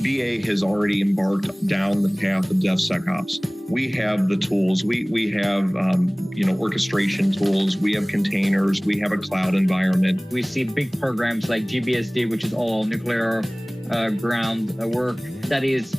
VA has already embarked down the path of DevSecOps. We have the tools. We have orchestration tools. We have containers. We have a cloud environment. We see big programs like GBSD, which is all nuclear ground work, that is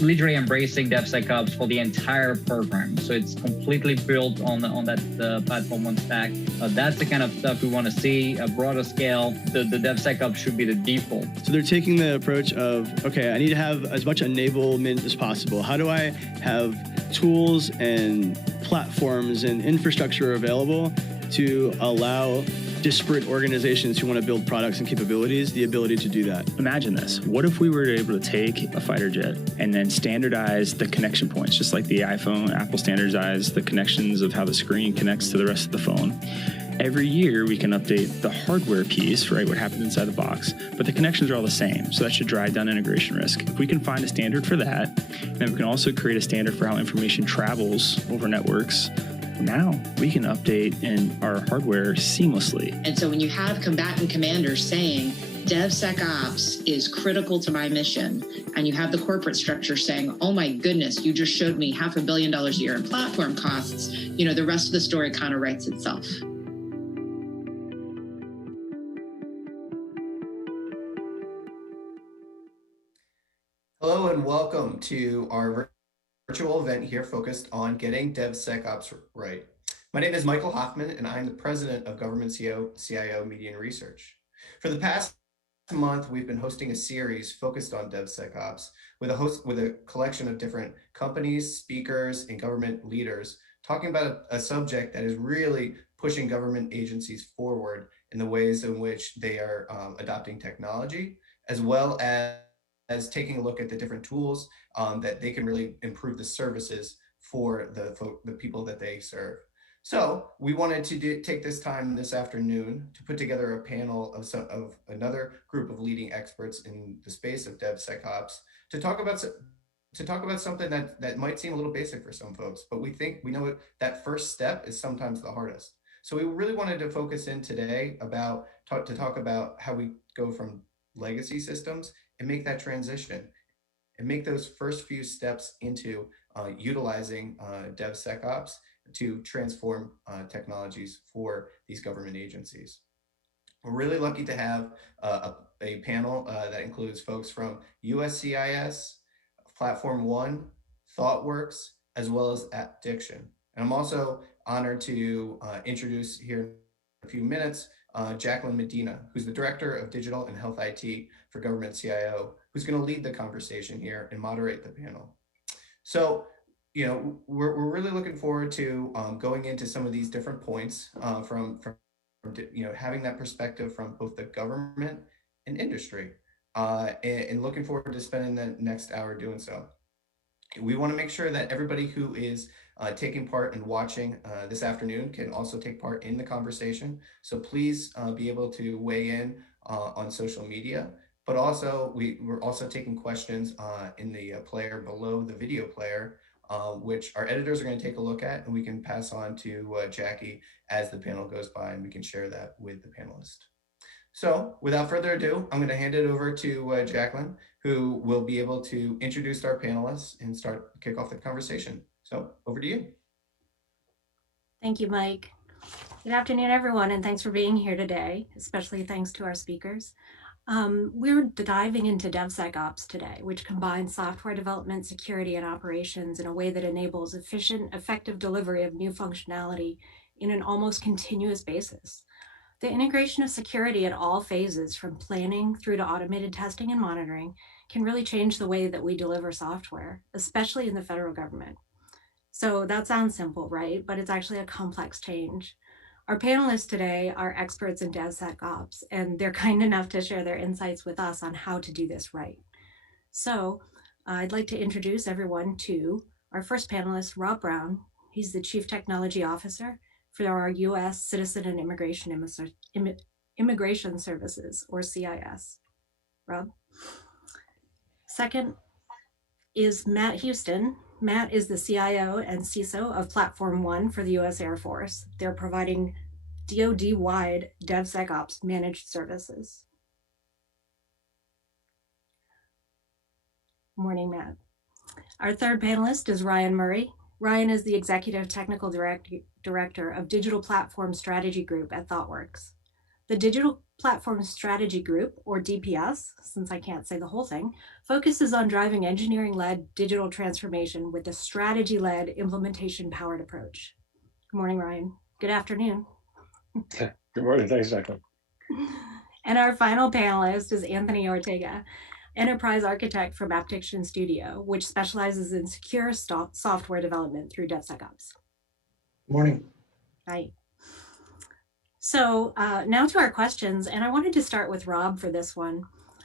literally embracing DevSecOps for the entire program. So it's completely built on that platform one stack. That's the kind of stuff we want to see. A broader scale, the DevSecOps should be the default. So they're taking the approach of, okay, I need to have as much enablement as possible. How do I have tools and platforms and infrastructure available to allow disparate organizations who want to build products and capabilities the ability to do that? Imagine this. What if we were able to take a fighter jet and then standardize the connection points, just like the iPhone, Apple standardized the connections of how the screen connects to the rest of the phone. Every year we can update the hardware piece, right, what happens inside the box, but the connections are all the same, so that should drive down integration risk. If we can find a standard for that, and we can also create a standard for how information travels over networks, now we can update in our hardware seamlessly. And so when you have combatant commanders saying, DevSecOps is critical to my mission, and you have the corporate structure saying, oh my goodness, you just showed me $500 million a year in platform costs, the rest of the story kind of writes itself. Hello and welcome to our virtual event here focused on getting DevSecOps right. My name is Michael Hoffman, and I'm the president of Government CIO Media and Research. For the past month, we've been hosting a series focused on DevSecOps with a collection of different companies, speakers, and government leaders talking about a subject that is really pushing government agencies forward in the ways in which they are adopting technology, as well as taking a look at the different tools that they can really improve the services for the people that they serve. So we wanted to take this time this afternoon to put together a panel of another group of leading experts in the space of DevSecOps to talk about something that might seem a little basic for some folks, but we know that first step is sometimes the hardest. So we really wanted to focus in today to talk about how we go from legacy systems and make that transition and make those first few steps into utilizing DevSecOps to transform technologies for these government agencies. We're really lucky to have a panel that includes folks from USCIS, Platform One, ThoughtWorks, as well as Diction. And I'm also honored to introduce here in a few minutes Jacqueline Medina, who's the Director of Digital and Health IT for Government CIO, who's going to lead the conversation here and moderate the panel. So, we're really looking forward to going into some of these different points from having that perspective from both the government and industry, and looking forward to spending the next hour doing so. We want to make sure that everybody who is taking part and watching this afternoon can also take part in the conversation. So please be able to weigh in on social media, but also we're also taking questions in the player below the video player, which our editors are going to take a look at, and we can pass on to Jackie as the panel goes by, and we can share that with the panelists. So without further ado, I'm going to hand it over to Jacqueline, who will be able to introduce our panelists and kick off the conversation. So over to you. Thank you, Mike. Good afternoon, everyone, and thanks for being here today, especially thanks to our speakers. We're diving into DevSecOps today, which combines software development, security, and operations in a way that enables efficient, effective delivery of new functionality in an almost continuous basis. The integration of security at all phases, from planning through to automated testing and monitoring, can really change the way that we deliver software, especially in the federal government. So that sounds simple, right? But it's actually a complex change. Our panelists today are experts in DevSecOps, and they're kind enough to share their insights with us on how to do this right. So I'd like to introduce everyone to our first panelist, Rob Brown. He's the Chief Technology Officer for our U.S. Citizen and Immigration Services, or CIS. Rob. Second is Matt Houston. Matt is the CIO and CISO of Platform One for the U.S. Air Force. They're providing DoD-wide DevSecOps managed services. Morning, Matt. Our third panelist is Ryan Murray. Ryan is the Executive Technical Director of Digital Platform Strategy Group at ThoughtWorks. The Digital Platform Strategy Group, or DPS, since I can't say the whole thing, focuses on driving engineering-led digital transformation with a strategy-led implementation-powered approach. Good morning, Ryan. Good afternoon. Good morning. Thanks, Jacqueline. And our final panelist is Anthony Ortega, Enterprise Architect from Aptiction Studio, which specializes in secure software development through DevSecOps. Morning. Hi. So now to our questions, and I wanted to start with Rob for this one,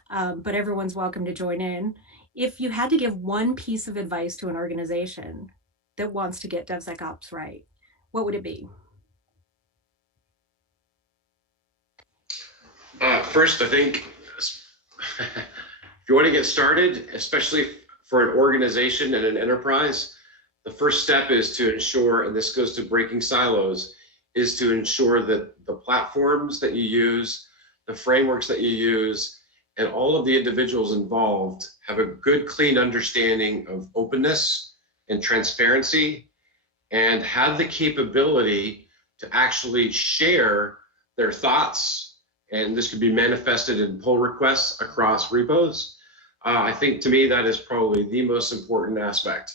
but everyone's welcome to join in. If you had to give one piece of advice to an organization that wants to get DevSecOps right, what would it be? First, I think if you want to get started, especially for an organization and an enterprise, the first step is to ensure, and this goes to breaking silos, is to ensure that the platforms that you use, the frameworks that you use, and all of the individuals involved have a good, clean understanding of openness and transparency, and have the capability to actually share their thoughts. And this could be manifested in pull requests across repos. I think to me that is probably the most important aspect.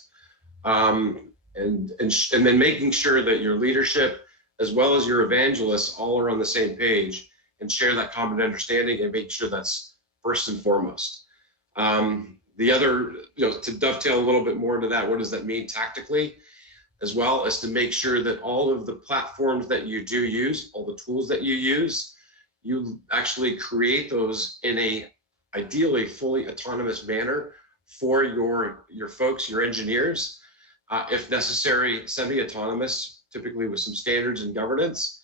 And then making sure that your leadership, as well as your evangelists, all are on the same page and share that common understanding, and make sure that's first and foremost. The other, to dovetail a little bit more into that, what does that mean tactically, as well as to make sure that all of the platforms that you do use, all the tools that you use, you actually create those in a ideally fully autonomous manner for your folks, your engineers, if necessary, semi-autonomous, typically with some standards and governance,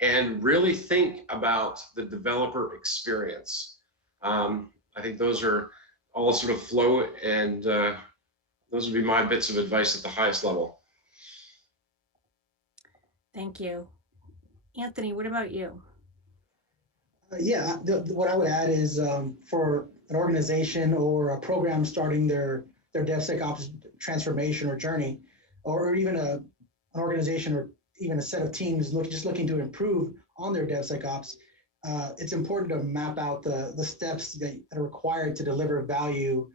and really think about the developer experience. I think those are all sort of flow, and those would be my bits of advice at the highest level. Thank you. Anthony, what about you? Yeah, what I would add is for an organization or a program starting their DevSecOps transformation or journey, or even an organization or even a set of teams just looking to improve on their DevSecOps, it's important to map out the steps that are required to deliver value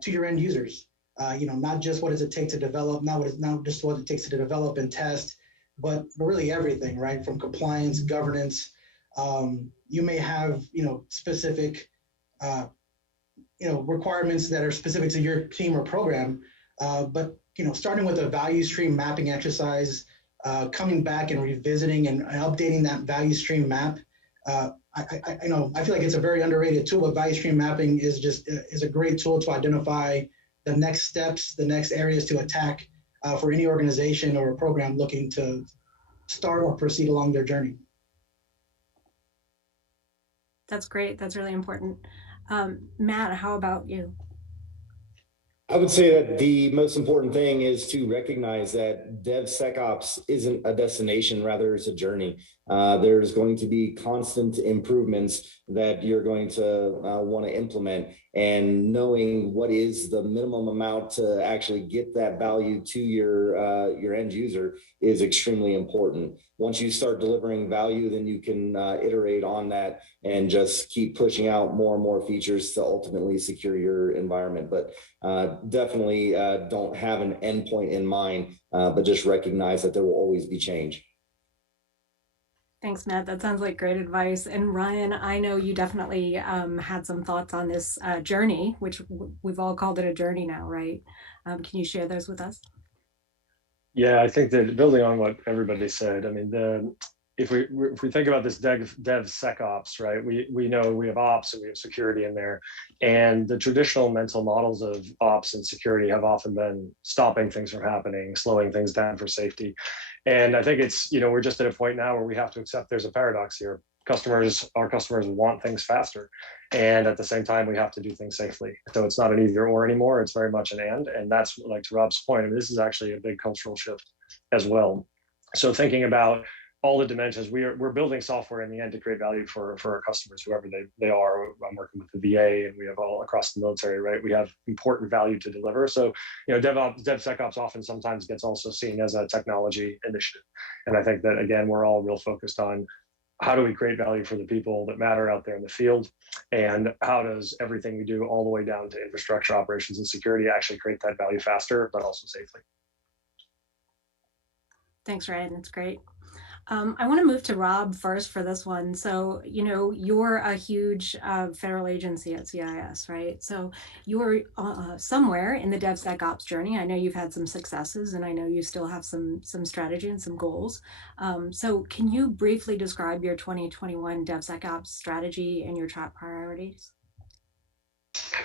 to your end users. Not just what does it take to develop, not just what it takes to develop and test, but really everything, right? From compliance, governance. You may have, specific, requirements that are specific to your team or program, but, starting with a value stream mapping exercise, coming back and revisiting and updating that value stream map. I feel like it's a very underrated tool, but value stream mapping is a great tool to identify the next steps, the next areas to attack for any organization or a program looking to start or proceed along their journey. That's great. That's really important. Matt, how about you? I would say that the most important thing is to recognize that DevSecOps isn't a destination, rather it's a journey. There's going to be constant improvements that you're going to want to implement, and knowing what is the minimum amount to actually get that value to your end user is extremely important. Once you start delivering value, then you can iterate on that and just keep pushing out more and more features to ultimately secure your environment. But definitely don't have an endpoint in mind, but just recognize that there will always be change. Thanks, Matt. That sounds like great advice. And Ryan, I know you definitely had some thoughts on this journey, which we've all called it a journey now, right? Can you share those with us? Yeah, I think that building on what everybody said, I mean, if we think about this DevSecOps, right, we know we have ops and we have security in there, and the traditional mental models of ops and security have often been stopping things from happening, slowing things down for safety. And I think it's, we're just at a point now where we have to accept there's a paradox here. Our customers want things faster, and at the same time we have to do things safely. So it's not an either or anymore, it's very much an and that's, like, to Rob's point, I mean, this is actually a big cultural shift as well. So thinking about all the dimensions. We're building software in the end to create value for our customers, whoever they are. I'm working with the VA, and we have all across the military, right? We have important value to deliver. So, DevSecOps often sometimes gets also seen as a technology initiative. And I think that, again, we're all real focused on how do we create value for the people that matter out there in the field, and how does everything we do all the way down to infrastructure operations and security actually create that value faster, but also safely. Thanks, Ryan. That's great. I want to move to Rob first for this one. So, you're a huge federal agency at CIS, right? So you're somewhere in the DevSecOps journey. I know you've had some successes, and I know you still have some strategy and some goals. So can you briefly describe your 2021 DevSecOps strategy and your top priorities?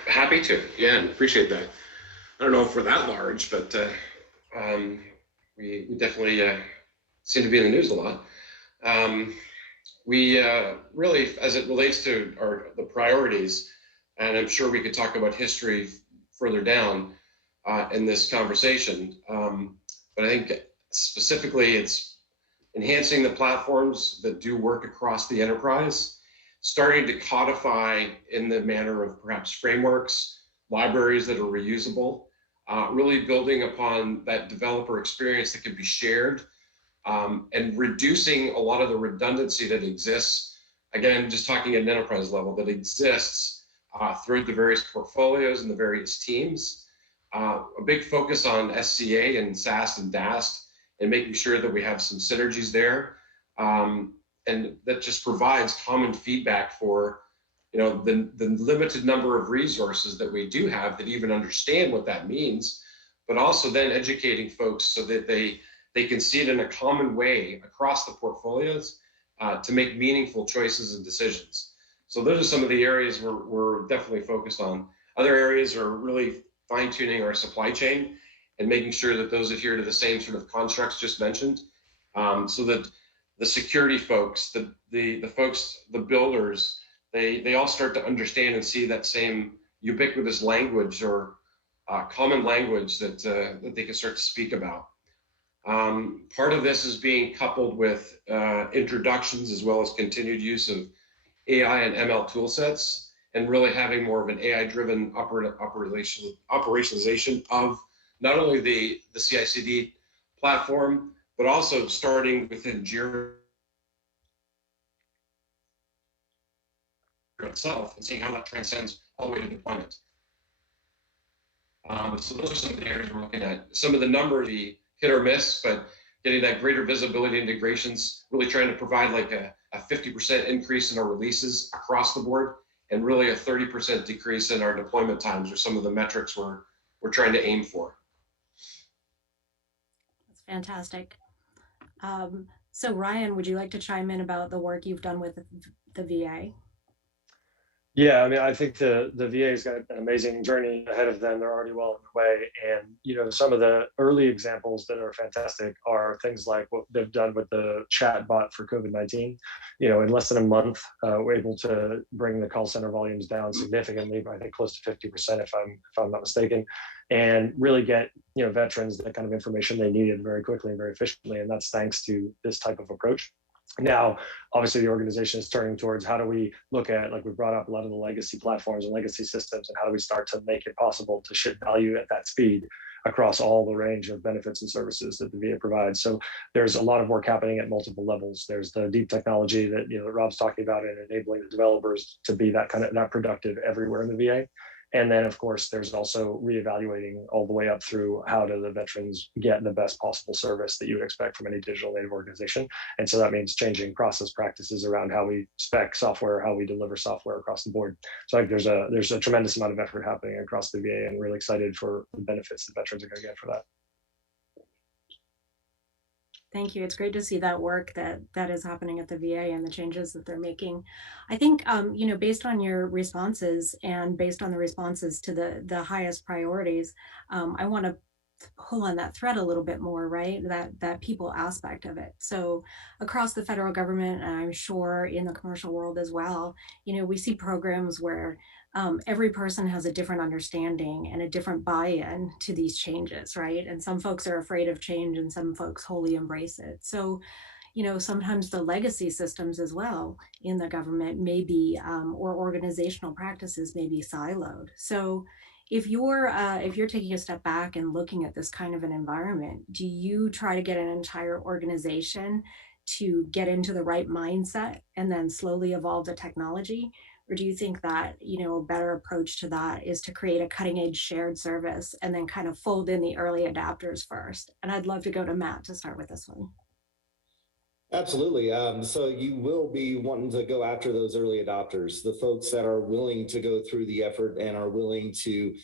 Happy to, yeah, and appreciate that. I don't know if we're that large, but we definitely seem to be in the news a lot. We really, as it relates to the priorities, and I'm sure we could talk about history further down in this conversation, but I think specifically it's enhancing the platforms that do work across the enterprise, starting to codify in the manner of perhaps frameworks, libraries that are reusable, really building upon that developer experience that can be shared, and reducing a lot of the redundancy that exists. Again, just talking at an enterprise level, that exists through the various portfolios and the various teams. A big focus on SCA and SAST and DAST, and making sure that we have some synergies there. And that just provides common feedback for the limited number of resources that we do have that even understand what that means, but also then educating folks so that they can see it in a common way across the portfolios to make meaningful choices and decisions. So those are some of the areas we're definitely focused on. Other areas are really fine-tuning our supply chain and making sure that those adhere to the same sort of constructs just mentioned, so that the security folks, the folks, the builders, they all start to understand and see that same ubiquitous language or common language that they can start to speak about. Part of this is being coupled with introductions as well as continued use of AI and ML tool sets, and really having more of an AI-driven operationalization of not only the CI/CD platform, but also starting within Jira itself and seeing how that transcends all the way to deployment. So those are some of the areas we're looking at. Some of the numbers, the hit or miss, but getting that greater visibility integrations, really trying to provide like a 50% increase in our releases across the board, and really a 30% decrease in our deployment times are some of the metrics we're trying to aim for. That's fantastic. So Ryan, would you like to chime in about the work you've done with the VA? Yeah, I mean, I think the VA's got an amazing journey ahead of them. They're already well on the way. And, some of the early examples that are fantastic are things like what they've done with the chat bot for COVID-19. In less than a month, we're able to bring the call center volumes down significantly, I think close to 50%, if I'm not mistaken, and really get, veterans the kind of information they needed very quickly and very efficiently. And that's thanks to this type of approach. Now, obviously, the organization is turning towards how do we look at, like we brought up, a lot of the legacy platforms and legacy systems, and how do we start to make it possible to ship value at that speed across all the range of benefits and services that the VA provides. So there's a lot of work happening at multiple levels. There's the deep technology that Rob's talking about, and enabling the developers to be that productive everywhere in the VA. And then, of course, there's also reevaluating all the way up through how do the veterans get the best possible service that you would expect from any digital native organization. And so that means changing process practices around how we spec software, how we deliver software across the board. So I think there's a tremendous amount of effort happening across the VA, and really excited for the benefits that veterans are going to get for that. Thank you. It's great to see that work that is happening at the VA and the changes that they're making. I think, based on your responses and based on the responses to the highest priorities, I want to pull on that thread a little bit more, right? That people aspect of it. So across the federal government, and I'm sure in the commercial world as well, we see programs where every person has a different understanding and a different buy-in to these changes, right? And some folks are afraid of change and some folks wholly embrace it. So, sometimes the legacy systems as well in the government may be, or organizational practices may be siloed. So if you're taking a step back and looking at this kind of an environment, do you try to get an entire organization to get into the right mindset and then slowly evolve the technology? Or do you think that, a better approach to that is to create a cutting edge shared service and then kind of fold in the early adapters first? And I'd love to go to Matt to start with this one. Absolutely. So you will be wanting to go after those early adopters, the folks that are willing to go through the effort and are willing to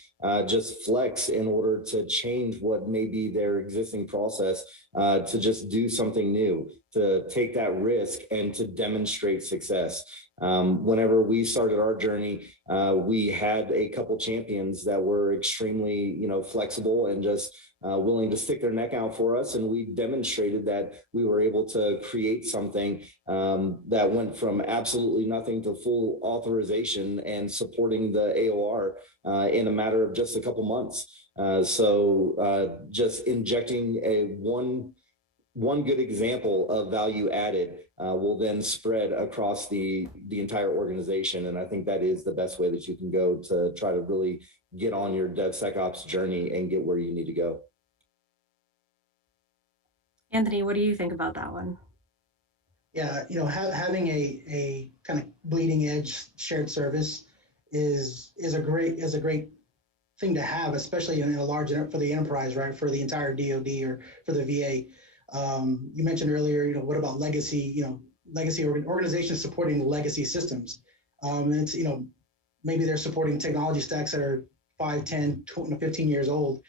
just flex in order to change what may be their existing process, to just do something new, to take that risk and to demonstrate success. Whenever we started our journey, we had a couple champions that were extremely, flexible and just willing to stick their neck out for us. And we demonstrated that we were able to create something that went from absolutely nothing to full authorization and supporting the AOR in a matter of just a couple months. So just injecting one good example of value added will then spread across the entire organization. And I think that is the best way that you can go to try to really get on your DevSecOps journey and get where you need to go. Anthony, what do you think about that one? Yeah, having a kind of bleeding edge shared service is a great thing to have, especially in a large for the enterprise, right? For the entire DoD or for the VA. You mentioned earlier, what about legacy? Legacy organizations supporting legacy systems. It's maybe they're supporting technology stacks that are 5, 10, 20, 15 years old.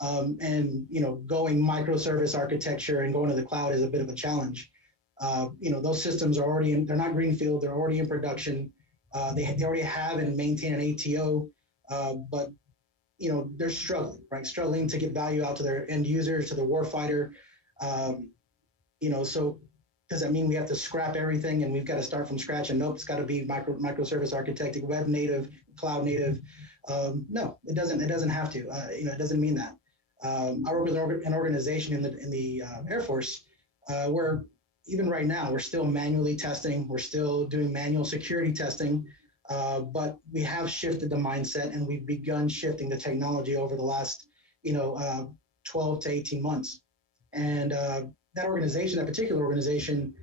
And going microservice architecture and going to the cloud is a bit of a challenge. Those systems are already they're not greenfield, they're already in production. They already have and maintain an ATO, but they're struggling, right? Struggling to get value out to their end users, to the warfighter. So does that mean we have to scrap everything and we've got to start from scratch? And nope, it's got to be microservice architected, web native, cloud native. No, it doesn't. It doesn't have to. It doesn't mean that. I work with an organization in the Air Force where even right now we're still manually testing. We're still doing manual security testing, but we have shifted the mindset and we've begun shifting the technology over the last 12 to 18 months. And that particular organization,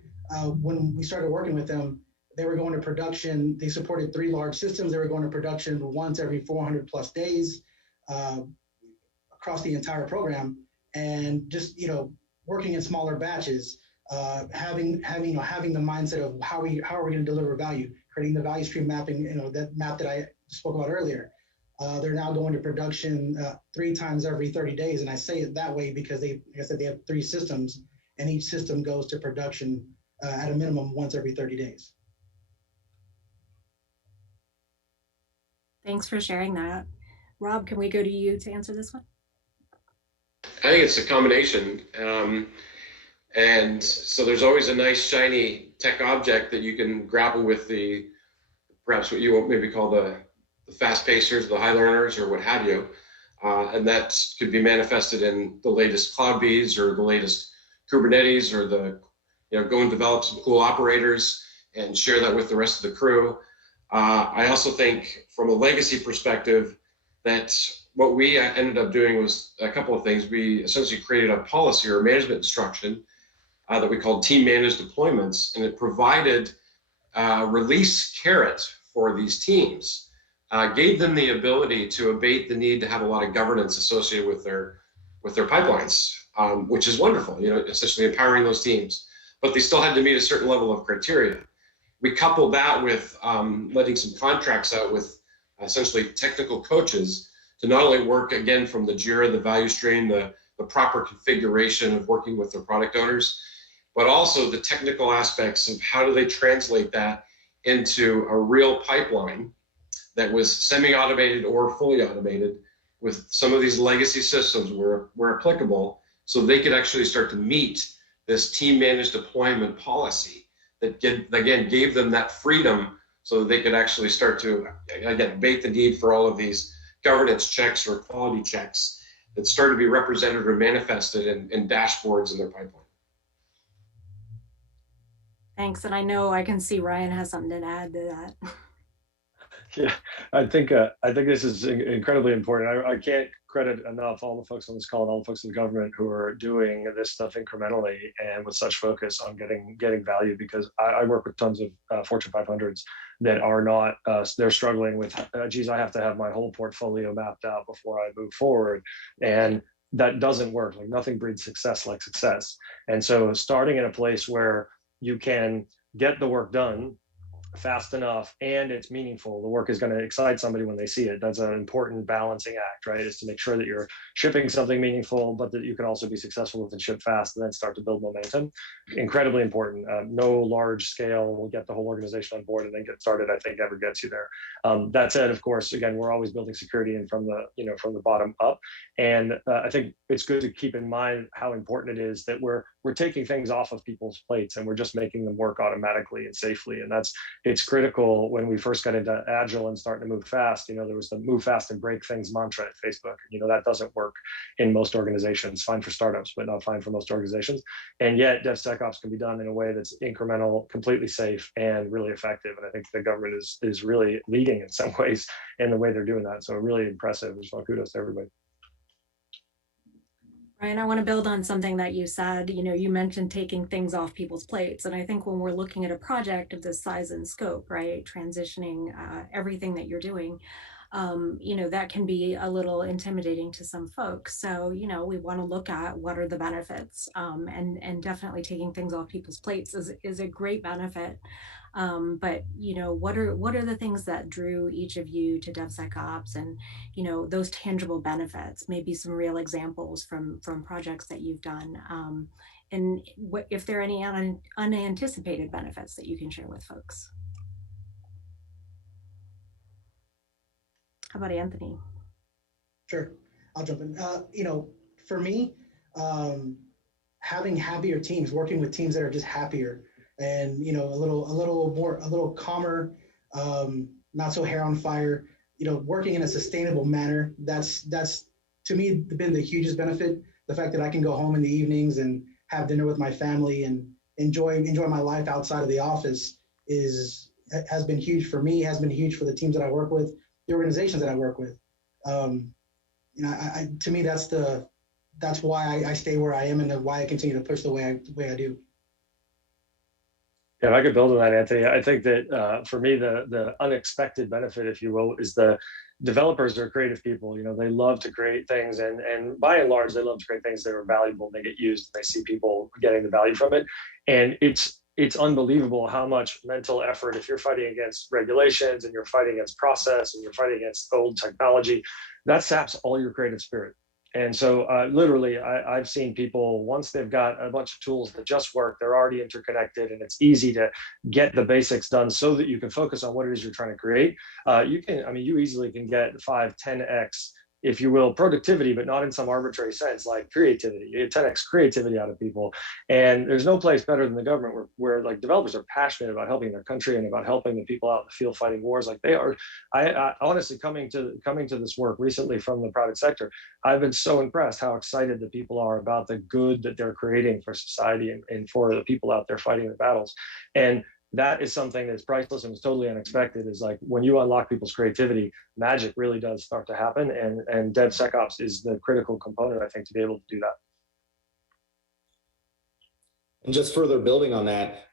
when we started working with them, they were going to production. They supported 3 large systems. They were going to production once every 400 plus days across the entire program, and just working in smaller batches, having the mindset of how are we going to deliver value, creating the value stream mapping. That map that I spoke about earlier. They're now going to production 3 times every 30 days, and I say it that way because like I said, they have 3 systems, and each system goes to production at a minimum once every 30 days. Thanks for sharing that. Rob, can we go to you to answer this one? I think it's a combination. And so there's always a nice shiny tech object that you can grapple with, perhaps what you will maybe call the fast pacers, the high learners, or what have you. And that could be manifested in the latest cloud bees or the latest Kubernetes, or go and develop some cool operators and share that with the rest of the crew. I also think from a legacy perspective that what we ended up doing was a couple of things. We essentially created a policy or management instruction that we called team managed deployments, and it provided release carrot for these teams, gave them the ability to abate the need to have a lot of governance associated with their pipelines, which is wonderful, essentially empowering those teams, but they still had to meet a certain level of criteria. We coupled that with letting some contracts out with essentially technical coaches to not only work again from the JIRA, the value stream, the proper configuration of working with their product owners, but also the technical aspects of how do they translate that into a real pipeline that was semi-automated or fully automated with some of these legacy systems where applicable, so they could actually start to meet this team managed deployment policy that gave them that freedom so that they could actually start to, again, abate the need for all of these governance checks or quality checks that start to be represented or manifested in dashboards in their pipeline. Thanks. And I know I can see Ryan has something to add to that. Yeah, I think this is incredibly important. I can't credit enough all the folks on this call and all the folks in the government who are doing this stuff incrementally and with such focus on getting value. Because I work with tons of Fortune 500s that are not. They're struggling with, geez, I have to have my whole portfolio mapped out before I move forward, and that doesn't work. Like nothing breeds success like success. And so starting in a place where you can get the work done fast enough and it's meaningful, the work is going to excite somebody when they see it. That's an important balancing act, right? Is to make sure that you're shipping something meaningful, but that you can also be successful with it, ship fast, and then start to build momentum. Incredibly important. No large scale will get the whole organization on board and then get started, I think, ever gets you there. That said, of course, again, we're always building security and from the bottom up. And I think it's good to keep in mind how important it is that we're taking things off of people's plates and we're just making them work automatically and safely. And it's critical. When we first got into Agile and starting to move fast, there was the move fast and break things mantra at Facebook. That doesn't work in most organizations. Fine for startups, but not fine for most organizations. And yet DevSecOps can be done in a way that's incremental, completely safe, and really effective. And I think the government is really leading in some ways in the way they're doing that. So really impressive. So kudos to everybody. Ryan, I want to build on something that you said. You mentioned taking things off people's plates. And I think when we're looking at a project of this size and scope, right, transitioning everything that you're doing, that can be a little intimidating to some folks. So, we want to look at what are the benefits, and definitely taking things off people's plates is a great benefit. But what are the things that drew each of you to DevSecOps, and those tangible benefits? Maybe some real examples from projects that you've done, and if there are any unanticipated benefits that you can share with folks. How about Anthony? Sure, I'll jump in. For me, having happier teams, working with teams that are just happier, and a little calmer, not so hair on fire. Working in a sustainable manner. That's to me been the hugest benefit. The fact that I can go home in the evenings and have dinner with my family and enjoy my life outside of the office has been huge for me. Has been huge for the teams that I work with, the organizations that I work with. To me, that's why I stay where I am and why I continue to push the way I do. Yeah, if I could build on that, Anthony, I think that for me, the unexpected benefit, if you will, is the developers are creative people. They love to create things, and by and large, they love to create things that are valuable. They get used. They see people getting the value from it, and it's unbelievable how much mental effort, if you're fighting against regulations and you're fighting against process and you're fighting against old technology, that saps all your creative spirit. And so literally, I've seen people, once they've got a bunch of tools that just work, they're already interconnected, and it's easy to get the basics done so that you can focus on what it is you're trying to create. You easily can get 5, 10x, if you will, productivity, but not in some arbitrary sense, like creativity. You get 10x creativity out of people. And there's no place better than the government where like developers are passionate about helping their country and about helping the people out in the field fighting wars like they are. I honestly, coming to this work recently from the private sector, I've been so impressed how excited the people are about the good that they're creating for society and for the people out there fighting the battles. And that is something that's priceless and was totally unexpected. Is like when you unlock people's creativity, magic really does start to happen. And DevSecOps is the critical component, I think, to be able to do that. And just further building on that,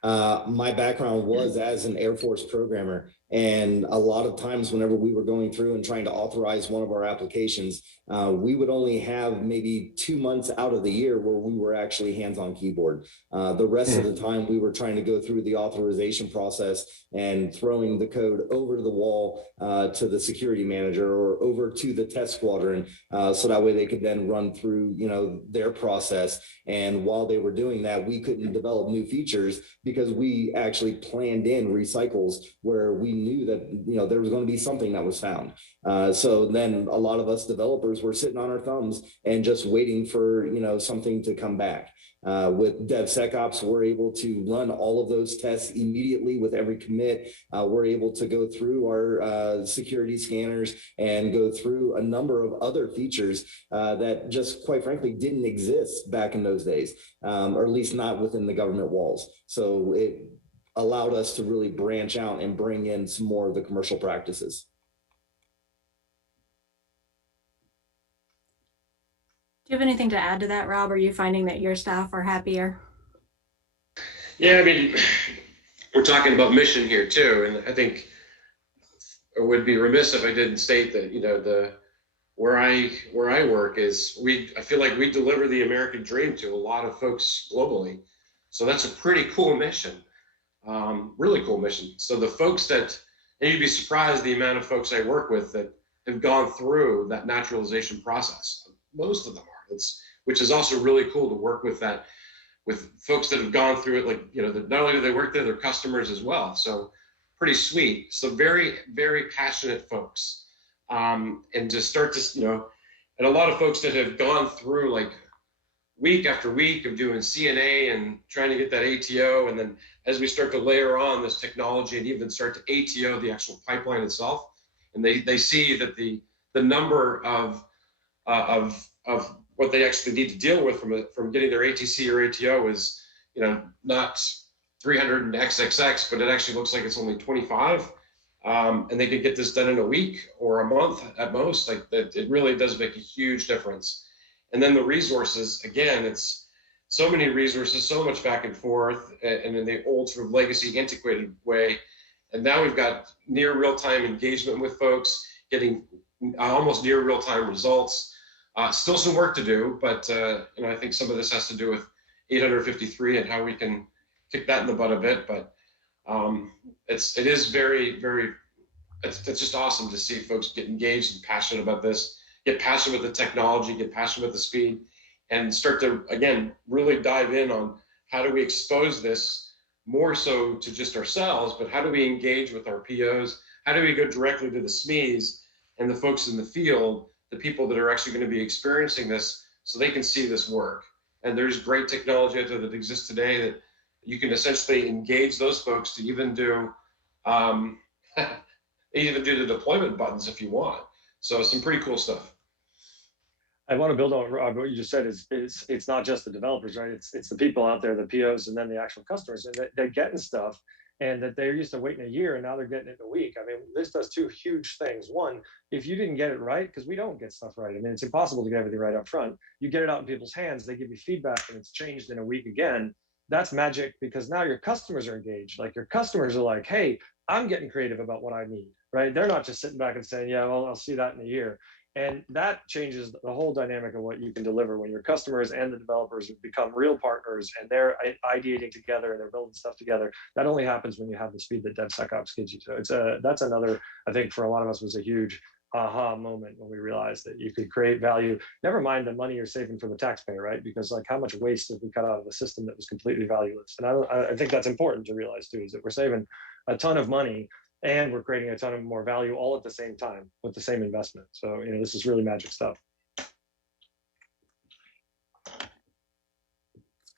my background was as an Air Force programmer. And a lot of times whenever we were going through and trying to authorize one of our applications, we would only have maybe 2 months out of the year where we were actually hands-on keyboard. The rest of the time we were trying to go through the authorization process and throwing the code over the wall to the security manager or over to the test squadron, so that way they could then run through their process. And while they were doing that, we couldn't develop new features because we actually planned in recycles where we knew that there was going to be something that was found. So then a lot of us developers were sitting on our thumbs and just waiting for something to come back. With DevSecOps, we're able to run all of those tests immediately with every commit. We're able to go through our security scanners and go through a number of other features that just quite frankly didn't exist back in those days, or at least not within the government walls. So allowed us to really branch out and bring in some more of the commercial practices. Do you have anything to add to that, Rob? Are you finding that your staff are happier? Yeah, I mean, we're talking about mission here too, and I think it would be remiss if I didn't state that, you know, where I work is I feel like we deliver the American dream to a lot of folks globally. So that's a pretty cool mission, really cool mission. So the folks and you'd be surprised the amount of folks I work with that have gone through that naturalization process. Most of them are. Which is also really cool to work with folks that have gone through it. Like, you know, not only do they work there, they're customers as well. So pretty sweet. So very, very passionate folks. And to start to, you know, and a lot of folks that have gone through like week after week of doing CNA and trying to get that ATO. And then as we start to layer on this technology and even start to ATO the actual pipeline itself, and they see that the number of what they actually need to deal with from getting their ATC or ATO is, you know, not 300 and XXX, but it actually looks like it's only 25. And they could get this done in a week or a month at most. Like that, it really does make a huge difference. And then the resources, again, it's so many resources, so much back and forth, and in the old sort of legacy antiquated way. And now we've got near real-time engagement with folks, getting almost near real-time results. Still some work to do, but you know, I think some of this has to do with 853 and how we can kick that in the butt a bit. But it is very, very, it's just awesome to see folks get engaged and passionate about this, get passionate with the technology, get passionate with the speed, and start to, again, really dive in on how do we expose this more so to just ourselves, but how do we engage with our POs? How do we go directly to the SMEs and the folks in the field, the people that are actually going to be experiencing this, so they can see this work? And there's great technology out there that exists today that you can essentially engage those folks to even do the deployment buttons if you want. So some pretty cool stuff. I want to build on Rob, what you just said is it's not just the developers, right? It's the people out there, the POs, and then the actual customers, and they're getting stuff, and that they're used to waiting a year, and now they're getting it in a week. I mean, this does two huge things. One, if you didn't get it right, because we don't get stuff right. I mean, it's impossible to get everything right up front. You get it out in people's hands, they give you feedback, and it's changed in a week again. That's magic, because now your customers are engaged. Like, your customers are like, hey, I'm getting creative about what I need, right? They're not just sitting back and saying, yeah, well, I'll see that in a year. And that changes the whole dynamic of what you can deliver when your customers and the developers become real partners, and they're ideating together and they're building stuff together. That only happens when you have the speed that DevSecOps gives you. So that's another, I think for a lot of us, was a huge aha moment when we realized that you could create value, never mind the money you're saving for the taxpayer, right? Because like, how much waste did we cut out of a system that was completely valueless? And I think that's important to realize too, is that we're saving a ton of money and we're creating a ton of more value all at the same time with the same investment. So, you know, this is really magic stuff.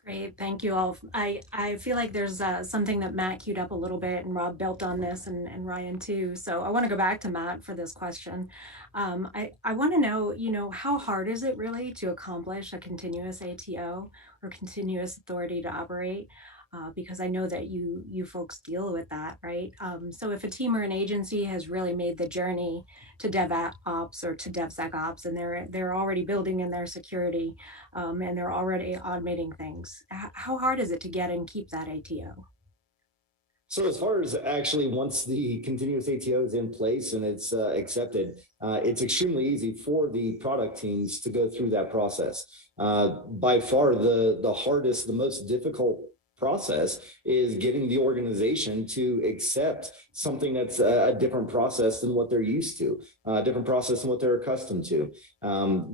Great, thank you all. I feel like there's something that Matt queued up a little bit, and Rob built on this, and Ryan too. So I want to go back to Matt for this question. I want to know, you know, how hard is it really to accomplish a continuous ATO or continuous authority to operate? Because I know that you folks deal with that, right? So if a team or an agency has really made the journey to DevOps or to DevSecOps, and they're already building in their security, and they're already automating things, how hard is it to get and keep that ATO? So as far as actually once the continuous ATO is in place and it's accepted, it's extremely easy for the product teams to go through that process. By far, the hardest, the most difficult process is getting the organization to accept something that's a different process than what they're used to, a different process than what they're accustomed to.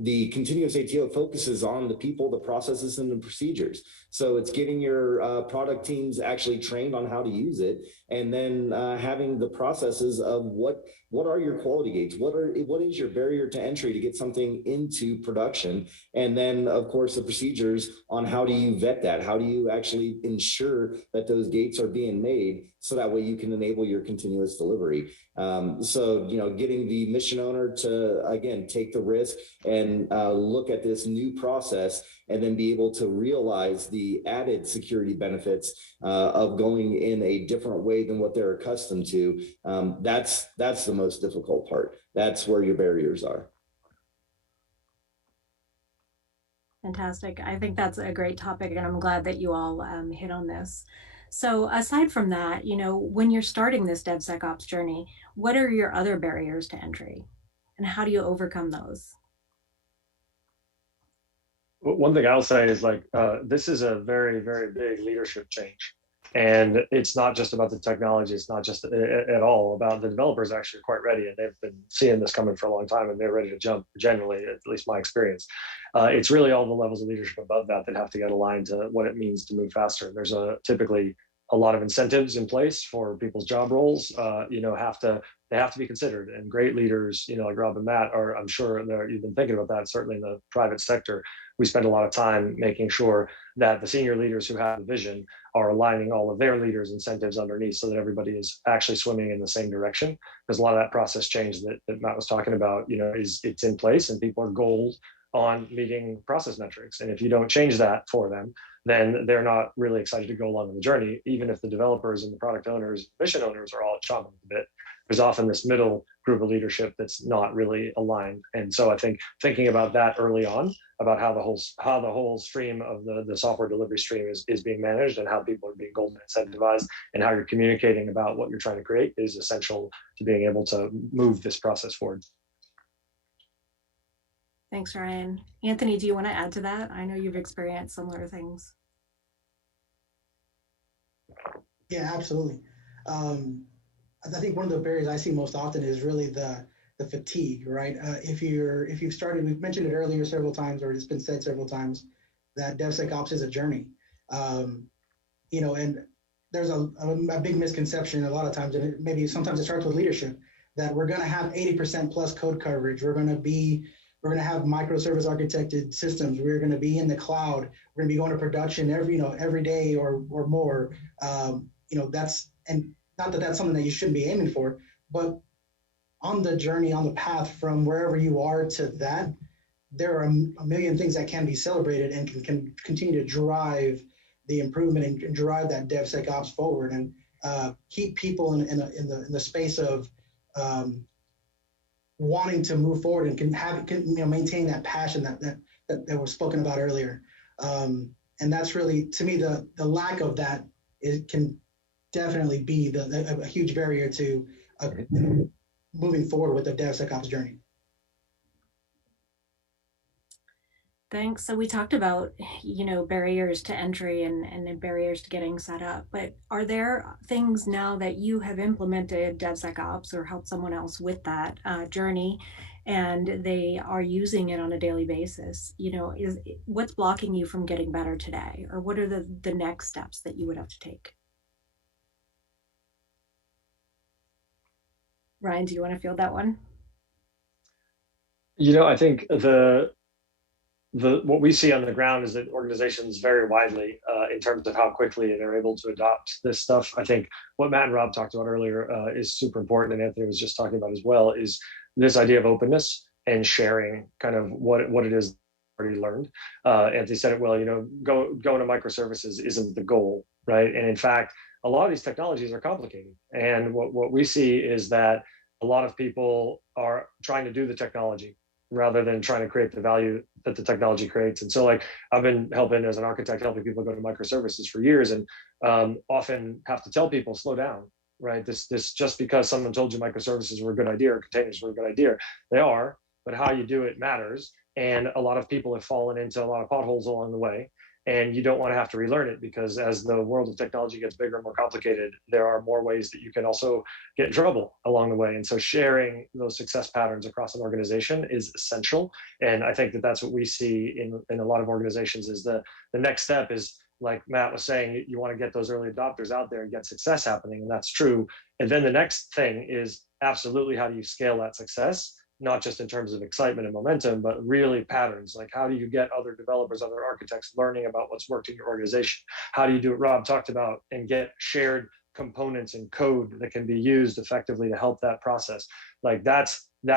The continuous ATO focuses on the people, the processes, and the procedures. So it's getting your product teams actually trained on how to use it, and then having the processes of what are your quality gates, what is your barrier to entry to get something into production, and then of course the procedures on how do you vet that, how do you actually ensure that those gates are being made so that way you can enable your continuous delivery. So, getting the mission owner to, again, take the risk and look at this new process and then be able to realize the added security benefits of going in a different way than what they're accustomed to. That's the most difficult part. That's where your barriers are. Fantastic. I think that's a great topic, and I'm glad that you all hit on this. So aside from that, when you're starting this DevSecOps journey, what are your other barriers to entry, and how do you overcome those? One thing I'll say is this is a very, very big leadership change. And it's not just about the technology. It's not just at all about the developers actually quite ready. And they've been seeing this coming for a long time and they're ready to jump, generally, at least my experience. It's really all the levels of leadership above that that have to get aligned to what it means to move faster. There's typically a lot of incentives in place for people's job roles, they have to be considered. And great leaders, like Rob and Matt, I'm sure you've been thinking about that, certainly in the private sector. We spend a lot of time making sure that the senior leaders who have the vision are aligning all of their leaders' incentives underneath so that everybody is actually swimming in the same direction. Because a lot of that process change that Matt was talking about, it's in place and people are gold on meeting process metrics. And if you don't change that for them, then they're not really excited to go along on the journey. Even if the developers and the product owners, mission owners are all chomping at the bit, there's often this middle group of leadership that's not really aligned. And so I think thinking about that early on, about how the whole stream of the software delivery stream is being managed and how people are being golden incentivized and how you're communicating about what you're trying to create is essential to being able to move this process forward. Thanks, Ryan. Anthony, do you want to add to that? I know you've experienced similar things. Yeah, absolutely. I think one of the barriers I see most often is really the fatigue, right? If you've started, we've mentioned it earlier several times, or it's been said several times, that DevSecOps is a journey. And there's a big misconception a lot of times, and maybe sometimes it starts with leadership, that we're going to have 80% plus code coverage. We're going to have microservice architected systems. We're going to be in the cloud. We're going to be going to production every day or more. And not that that's something that you shouldn't be aiming for, but on the journey, on the path from wherever you are to that, there are a million things that can be celebrated and can continue to drive the improvement and drive that DevSecOps forward and keep people in the space of wanting to move forward and can maintain that passion that was spoken about earlier. And that's really, to me, the lack of that can definitely be a huge barrier to moving forward with the DevSecOps journey. Thanks. So we talked about, barriers to entry and barriers to getting set up, but are there things now that you have implemented DevSecOps or helped someone else with that journey and they are using it on a daily basis? What's blocking you from getting better today? Or what are the next steps that you would have to take? Ryan, do you want to field that one? I think what we see on the ground is that organizations vary widely in terms of how quickly they're able to adopt this stuff. I think what Matt and Rob talked about earlier is super important, and Anthony was just talking about as well, is this idea of openness and sharing kind of what it is already learned. Anthony said it well, going to microservices isn't the goal, right? And in fact, a lot of these technologies are complicated. And what we see is that a lot of people are trying to do the technology rather than trying to create the value that the technology creates. And so I've been helping as an architect, helping people go to microservices for years and often have to tell people, slow down, right? This just because someone told you microservices were a good idea or containers were a good idea, they are, but how you do it matters. And a lot of people have fallen into a lot of potholes along the way. And you don't want to have to relearn it because as the world of technology gets bigger and more complicated, there are more ways that you can also get in trouble along the way. And so sharing those success patterns across an organization is essential. And I think that that's what we see in a lot of organizations is the next step is, like Matt was saying, you want to get those early adopters out there and get success happening. And that's true. And then the next thing is absolutely how do you scale that success? not just in terms of excitement and momentum, but really patterns. Like, how do you get other developers, other architects learning about what's worked in your organization? How do you do what Rob talked about and get shared components and code that can be used effectively to help that process? Like, that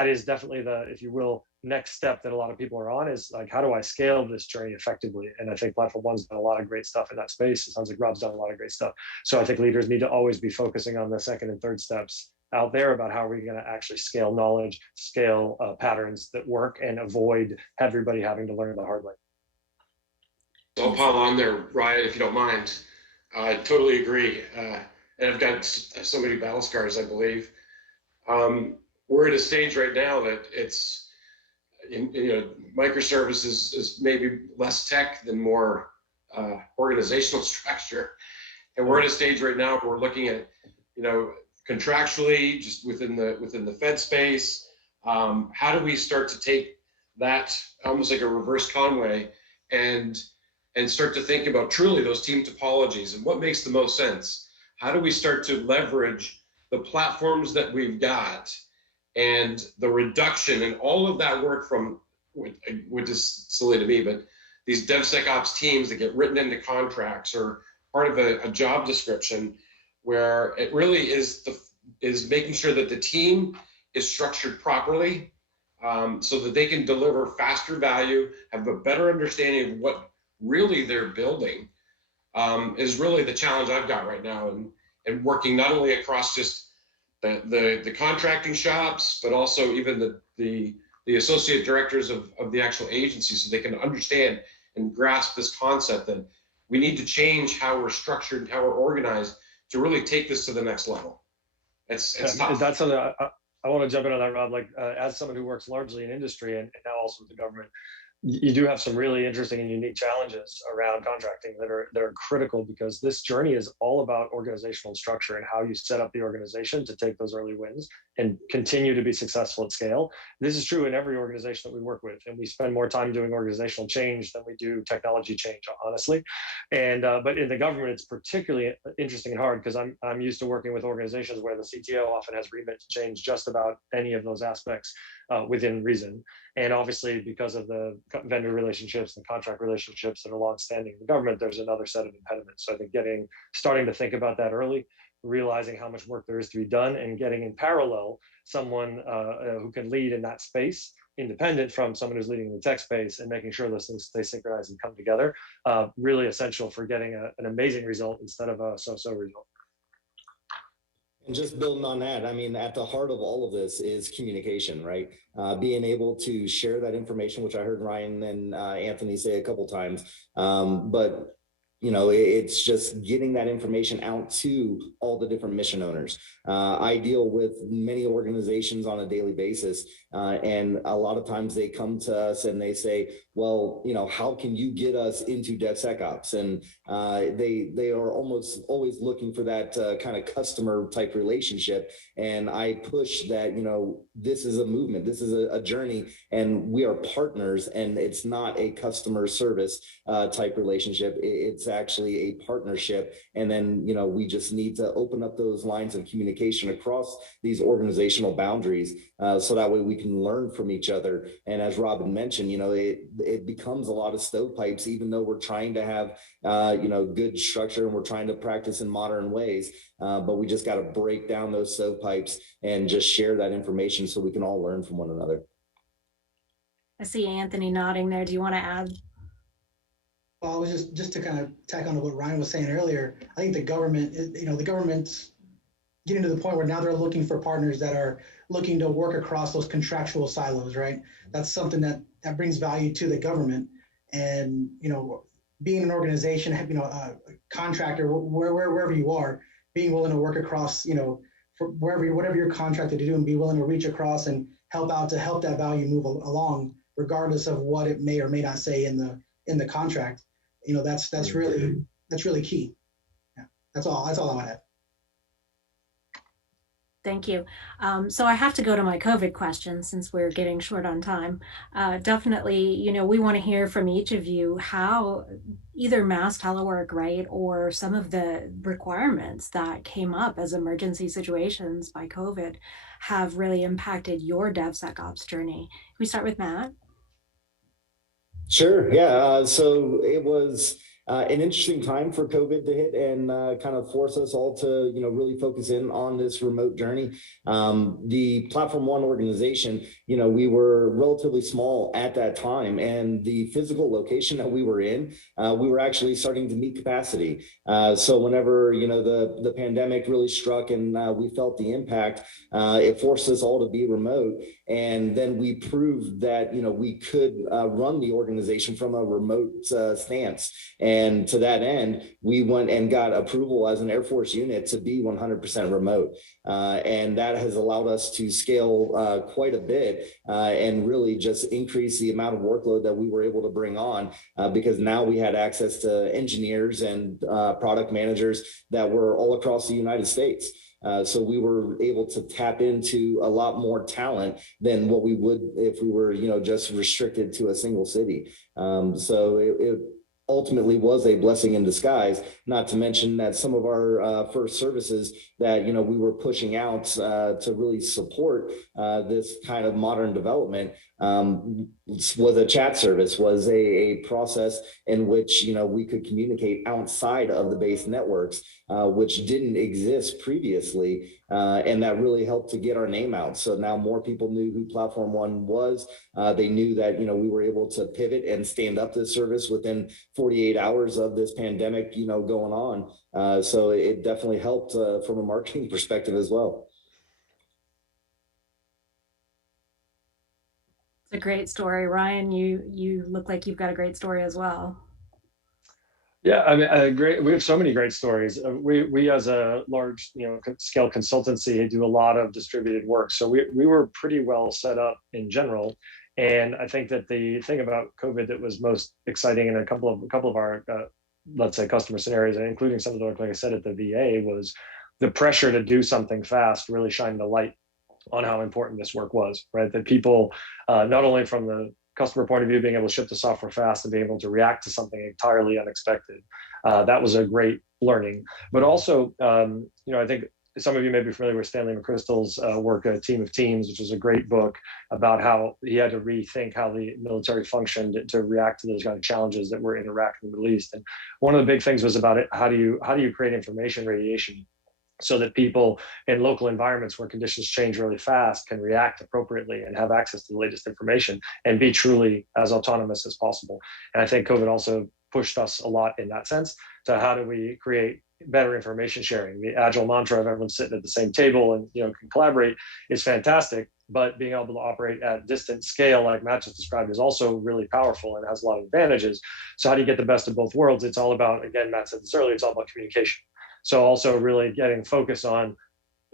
is definitely the, if you will, next step that a lot of people are on, is like, how do I scale this journey effectively? And I think Platform One's done a lot of great stuff in that space. It sounds like Rob's done a lot of great stuff. So I think leaders need to always be focusing on the second and third steps out there about how we're going to actually scale knowledge, scale patterns that work, and avoid everybody having to learn the hard way. So I'll pile on there, Ryan, if you don't mind. I totally agree. And I've got so many battle scars, I believe. We're at a stage right now that it's, microservices is maybe less tech than more organizational structure. And we're at a stage right now where we're looking at, contractually, just within the Fed space, how do we start to take that almost like a reverse Conway and start to think about truly those team topologies and what makes the most sense? How do we start to leverage the platforms that we've got and the reduction and all of that work from, which is silly to me, but these DevSecOps teams that get written into contracts or part of a job description, where it really is making sure that the team is structured properly, so that they can deliver faster value, have a better understanding of what really they're building, is really the challenge I've got right now, and working not only across just the contracting shops, but also even the associate directors of the actual agency, so they can understand and grasp this concept that we need to change how we're structured and how we're organized to really take this to the next level. It's tough. That's something I want to jump in on that, Rob. Like, as someone who works largely in industry and now also with the government, you do have some really interesting and unique challenges around contracting that are critical, because this journey is all about organizational structure and how you set up the organization to take those early wins and continue to be successful at scale. This is true in every organization that we work with, and we spend more time doing organizational change than we do technology change, honestly. And but in the government, it's particularly interesting and hard, because I'm used to working with organizations where the CTO often has remit to change just about any of those aspects within reason. And obviously, because of the vendor relationships and contract relationships that are longstanding in the government, there's another set of impediments. So I think starting to think about that early, realizing how much work there is to be done, and getting in parallel someone who can lead in that space, independent from someone who's leading in the tech space, and making sure those things stay synchronized and come together, really essential for getting an amazing result instead of a so-so result. And just building on that, I mean, at the heart of all of this is communication, right? Being able to share that information, which I heard Ryan and Anthony say a couple times, but it's just getting that information out to all the different mission owners. I deal with many organizations on a daily basis, and a lot of times they come to us and they say, well, how can you get us into DevSecOps? And they are almost always looking for that kind of customer type relationship. And I push that, this is a movement, this is a journey, and we are partners, and it's not a customer service type relationship. It's actually a partnership. And then, we just need to open up those lines of communication across these organizational boundaries, so that way we can learn from each other. And as Robin mentioned, it becomes a lot of stovepipes, even though we're trying to have, good structure, and we're trying to practice in modern ways. But we just got to break down those stovepipes and just share that information so we can all learn from one another. I see Anthony nodding there. Do you want to add? Well, I was just to kind of tack on to what Ryan was saying earlier. I think the government, the government's getting to the point where now they're looking for partners that are looking to work across those contractual silos, right? That's something that brings value to the government. And, being an organization, a contractor, wherever you are, being willing to work across, for whatever you're contracted to do, and be willing to reach across and help out to help that value move along, regardless of what it may or may not say in the contract. That's really key. Yeah, that's all I want to add. Thank you. So I have to go to my COVID question since we're getting short on time. Definitely, we want to hear from each of you how either mass telework, right, or some of the requirements that came up as emergency situations by COVID have really impacted your DevSecOps journey. Can we start with Matt? Sure. Yeah. So it was an interesting time for COVID to hit and kind of force us all to, really focus in on this remote journey. The Platform One organization, we were relatively small at that time, and the physical location that we were in, we were actually starting to meet capacity. So whenever, the pandemic really struck and we felt the impact, it forced us all to be remote. And then we proved that, we could run the organization from a remote stance. And to that end, we went and got approval as an Air Force unit to be 100% remote. And that has allowed us to scale quite a bit and really just increase the amount of workload that we were able to bring on because now we had access to engineers and product managers that were all across the United States. So we were able to tap into a lot more talent than what we would if we were, just restricted to a single city. So it ultimately was a blessing in disguise, not to mention that some of our first services that, we were pushing out to really support this kind of modern development was a chat service, was a process in which, we could communicate outside of the base networks, which didn't exist previously. And that really helped to get our name out. So now more people knew who Platform One was. They knew that, we were able to pivot and stand up this service within 48 hours of this pandemic, going on. So it definitely helped from a marketing perspective as well. It's a great story. Ryan, you look like you've got a great story as well. Yeah, I mean, great. We have so many great stories. We as a large, scale consultancy do a lot of distributed work. So we were pretty well set up in general. And I think that the thing about COVID that was most exciting in a couple of our, let's say, customer scenarios, and including some of the work, like I said, at the VA, was the pressure to do something fast really shined the light on how important this work was, right? That people, not only from the customer point of view, being able to ship the software fast and being able to react to something entirely unexpected. That was a great learning. But also, I think some of you may be familiar with Stanley McChrystal's work, A Team of Teams, which is a great book about how he had to rethink how the military functioned to react to those kind of challenges that were in Iraq and the Middle East. And one of the big things was about it, how do you create information radiation so that people in local environments where conditions change really fast can react appropriately and have access to the latest information and be truly as autonomous as possible. And I think COVID also pushed us a lot in that sense to how do we create better information sharing. The agile mantra of everyone sitting at the same table and can collaborate is fantastic, but being able to operate at distant scale like Matt just described is also really powerful and has a lot of advantages. So how do you get the best of both worlds? It's all about, again, Matt said this earlier, it's all about communication. So also really getting focused on,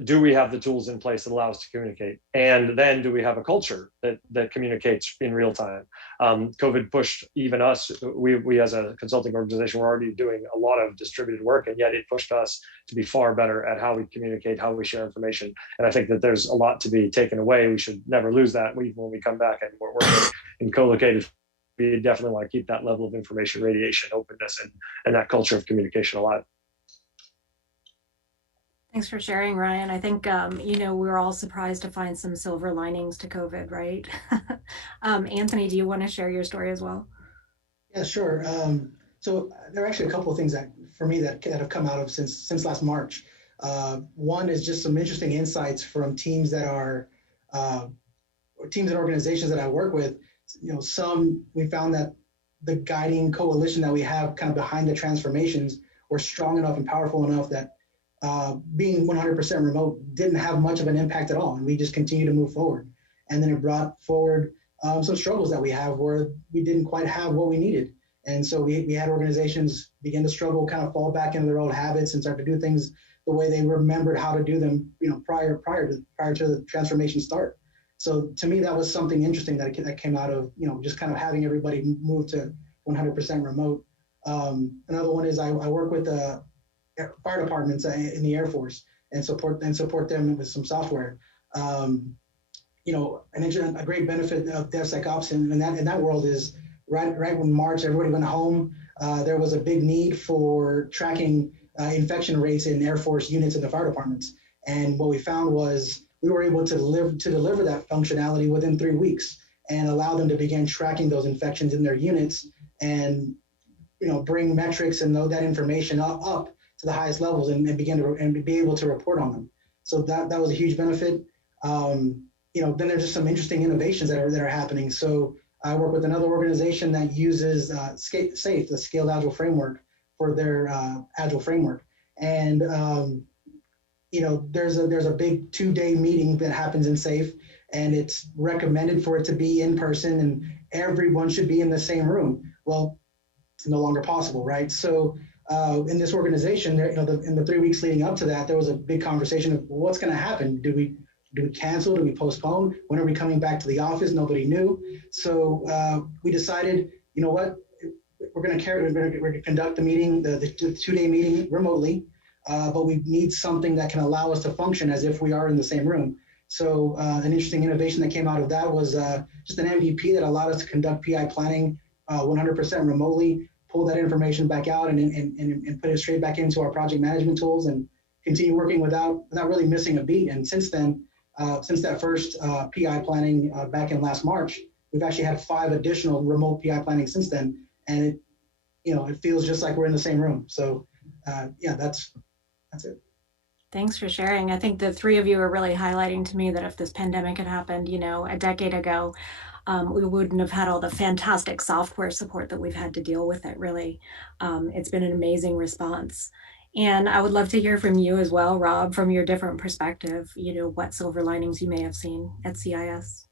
do we have the tools in place that allow us to communicate? And then do we have a culture that communicates in real time? COVID pushed even us, we as a consulting organization, we're already doing a lot of distributed work, and yet it pushed us to be far better at how we communicate, how we share information. And I think that there's a lot to be taken away. We should never lose that. When we come back and we're working in co-located, we definitely want to keep that level of information radiation, openness, and that culture of communication alive. Thanks for sharing, Ryan. I think, we were all surprised to find some silver linings to COVID, right? Anthony, do you want to share your story as well? Yeah, sure. So there are actually a couple of things that, for me, that have come out of since last March. One is just some interesting insights from teams and organizations that I work with. We found that the guiding coalition that we have kind of behind the transformations were strong enough and powerful enough that being 100% remote didn't have much of an impact at all. And we just continue to move forward. And then it brought forward some struggles that we have where we didn't quite have what we needed. And so we had organizations begin to struggle, kind of fall back into their old habits and start to do things the way they remembered how to do them, prior to the transformation start. So to me, that was something interesting that came out of, just kind of having everybody move to 100% remote. Another one is I work with fire departments in the Air Force. and support them with some software. A great benefit of DevSecOps in that world is right when March everybody went home, there was a big need for tracking infection rates in Air Force units in the fire departments. And what we found was we were able to deliver that functionality within 3 weeks and allow them to begin tracking those infections in their units and bring metrics and that information up to the highest levels and begin to be able to report on them. So that was a huge benefit. Then there's just some interesting innovations that are happening. So I work with another organization that uses SAFe, the Scaled Agile Framework, for their Agile framework. And there's a big 2-day meeting that happens in SAFe, and it's recommended for it to be in person, and everyone should be in the same room. Well, it's no longer possible, right? So in this organization, in the 3 weeks leading up to that, there was a big conversation of what's going to happen. Do we cancel? Do we postpone? When are we coming back to the office? Nobody knew. So we decided, you know what, we're going to conduct the meeting, the 2-day meeting remotely, but we need something that can allow us to function as if we are in the same room. So an interesting innovation that came out of that was just an MVP that allowed us to conduct PI planning 100% remotely, pull that information back out and put it straight back into our project management tools and continue working without really missing a beat. And since then, since that first PI planning back in last March, we've actually had 5 additional remote PI planning since then, and it feels just like we're in the same room. So that's it. Thanks for sharing. I think the 3 of you are really highlighting to me that if this pandemic had happened, a decade ago, we wouldn't have had all the fantastic software support that we've had to deal with it, really. It's been an amazing response. And I would love to hear from you as well, Rob, from your different perspective, what silver linings you may have seen at CIS.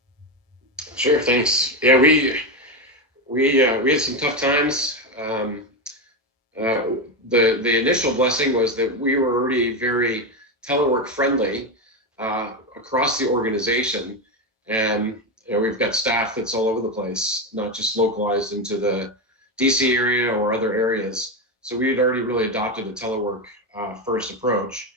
Sure, thanks. Yeah, we had some tough times. The initial blessing was that we were already very telework friendly across the organization, and we've got staff that's all over the place, not just localized into the DC area or other areas. So we had already really adopted a telework first approach,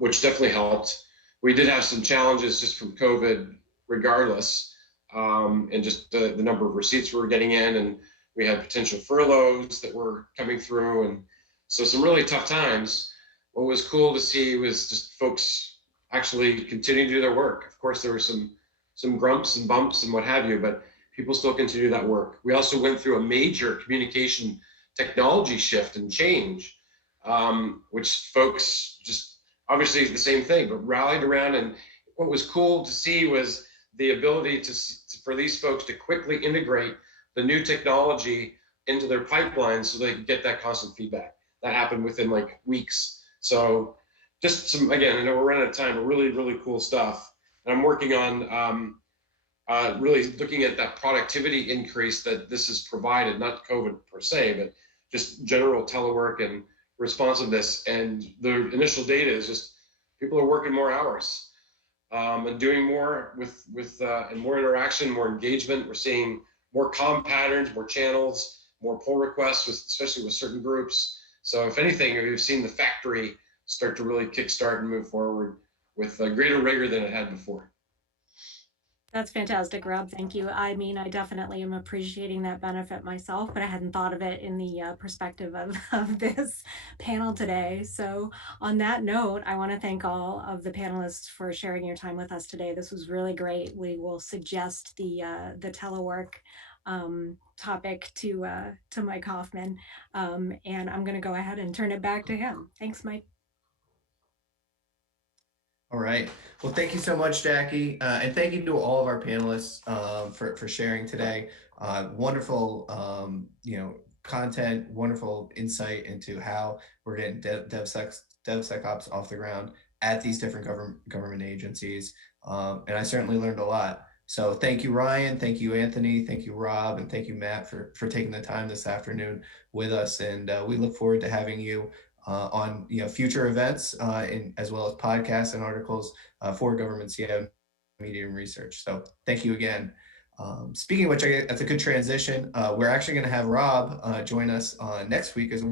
which definitely helped. We did have some challenges just from COVID regardless, and just the number of receipts we were getting in, and we had potential furloughs that were coming through. And so some really tough times. What was cool to see was just folks actually continuing to do their work. Of course, there were some grumps and bumps and what have you, but people still continue that work. We also went through a major communication technology shift and change, which folks just obviously the same thing, but rallied around. And what was cool to see was the ability for these folks to quickly integrate the new technology into their pipeline so they could get that constant feedback. That happened within like weeks. So just some, again, I know we're running out of time, really, really cool stuff. And I'm working on really looking at that productivity increase that this has provided, not COVID per se, but just general telework and responsiveness. And the initial data is just people are working more hours and doing more with and more interaction, more engagement. We're seeing more comm patterns, more channels, more pull requests, especially with certain groups. So if anything, we've seen the factory start to really kickstart and move forward with greater rigor than it had before. That's fantastic, Rob. Thank you. I mean, I definitely am appreciating that benefit myself, but I hadn't thought of it in the perspective of this panel today. So on that note, I want to thank all of the panelists for sharing your time with us today. This was really great. We will suggest the telework topic to Mike Hoffman, and I'm going to go ahead and turn it back to him. Thanks, Mike. All right. Well, thank you so much, Jackie. And thank you to all of our panelists for sharing today. Wonderful, content, wonderful insight into how we're getting DevSecOps off the ground at these different government agencies. And I certainly learned a lot. So thank you, Ryan. Thank you, Anthony. Thank you, Rob. And thank you, Matt, for taking the time this afternoon with us. And we look forward to having you on future events as well as podcasts and articles for government CIO media and research. So thank you again. Speaking of which, that's a good transition. We're actually going to have Rob join us next week as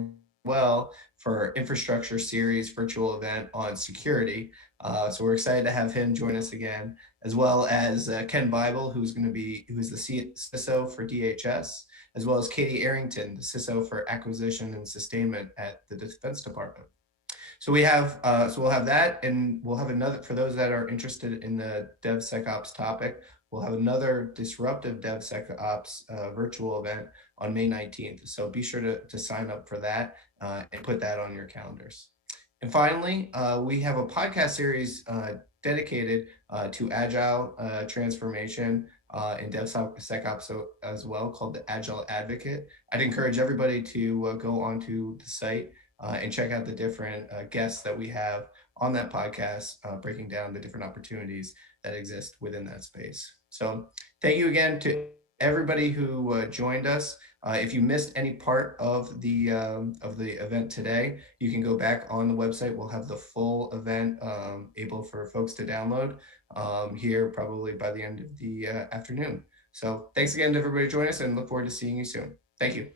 well for infrastructure series virtual event on security. So we're excited to have him join us again, as well as Ken Bible, who's the CISO for DHS, as well as Katie Arrington, the CISO for acquisition and sustainment at the Defense Department. So we'll have that, and we'll have another, for those that are interested in the DevSecOps topic, we'll have another disruptive DevSecOps virtual event on May 19th. So be sure to sign up for that and put that on your calendars. And finally, we have a podcast series dedicated to agile transformation and DevSecOps as well, called the Agile Advocate. I'd encourage everybody to go onto the site and check out the different guests that we have on that podcast, breaking down the different opportunities that exist within that space. So thank you again to everybody who joined us. If you missed any part of the event today, you can go back on the website. We'll have the full event able for folks to download here probably by the end of the afternoon. So thanks again to everybody joining us, and look forward to seeing you soon. Thank you.